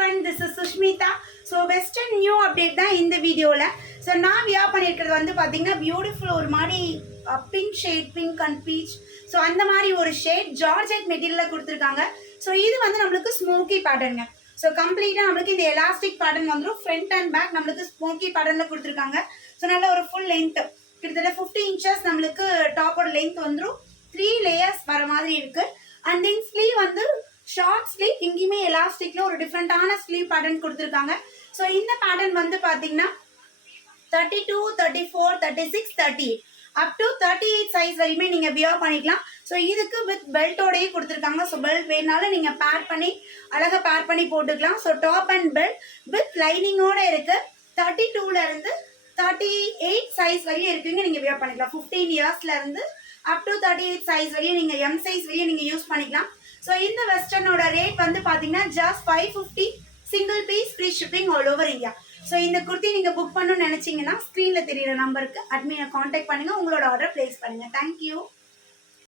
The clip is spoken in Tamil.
everyone, this is Sushmita. So western new update தான் இந்த வீடியோல. So நான் வியர் பண்ணிருக்கிறது வந்து பாத்தீங்கன்னா பியூட்டிஃபுல் ஒரு மாதிரி pink shade, pink and beach. So அந்த மாதிரி ஒரு ஷேட் ஜார்ஜெட் மெட்டீரியல்ல கொடுத்துருக்காங்க. ஸோ இது வந்து நம்மளுக்கு ஸ்மோக்கி பேட்டர்னுங்க. ஸோ கம்ப்ளீட்டாக நம்மளுக்கு இந்த எலாஸ்டிக் பேட்டர்ன் வந்துடும். ஃப்ரண்ட் அண்ட் பேக் நம்மளுக்கு ஸ்மோக்கி பேட்டர்ல கொடுத்துருக்காங்க. ஸோ நல்ல ஒரு ஃபுல் லென்த் கிட்டத்தட்ட 50 inches நம்மளுக்கு டாப்போட லென்த் வந்துடும். 3 லேயர்ஸ் வர மாதிரி இருக்கு. அண்ட் தென் ஸ்லீவ் வந்து ஷார்ட் ஸ்லீவ், இங்கேயுமே எலாஸ்டிக்ல ஒரு டிஃப்ரெண்டான ஸ்லீவ் பேட்டர்ன் கொடுத்துருக்காங்க. ஸோ இந்த பேட்டர்ன் வந்து பார்த்தீங்கன்னா 32, 34, 36, 38 அப் டு 38 சைஸ் வரையுமே நீங்கள் வியர் பண்ணிக்கலாம். ஸோ இதுக்கு வித் பெல்ட்டோடையே கொடுத்துருக்காங்க. ஸோ பெல்ட் வேணாலும் நீங்கள் பேர் பண்ணி அழகாக பேர் பண்ணி போட்டுக்கலாம். So top and belt with லைனிங்கோட இருக்கு. 32ல இருந்து 38 சைஸ் வரையும் இருக்குங்க. நீங்கள் வியர் பண்ணிக்கலாம். 15 இயர்ஸ்ல இருந்து அப் டு 38 சைஸ் வரையும் நீங்கள் எம் சைஸ் வரையும் நீங்கள் யூஸ் பண்ணிக்கலாம். ஸோ இந்த வெஸ்டர்னோட ரேட் வந்து பார்த்தீங்கன்னா just 550 single piece free shipping all over India. So இந்த குர்த்தி நீங்கள் புக் பண்ணணும்னு நினச்சிங்கன்னா ஸ்க்ரீனில் தெரியிற நம்பருக்கு அட்மினை காண்டாக்ட் பண்ணுங்கள். உங்களோட ஆர்டர் ப்ளேஸ் பண்ணுங்கள். தேங்க்யூ.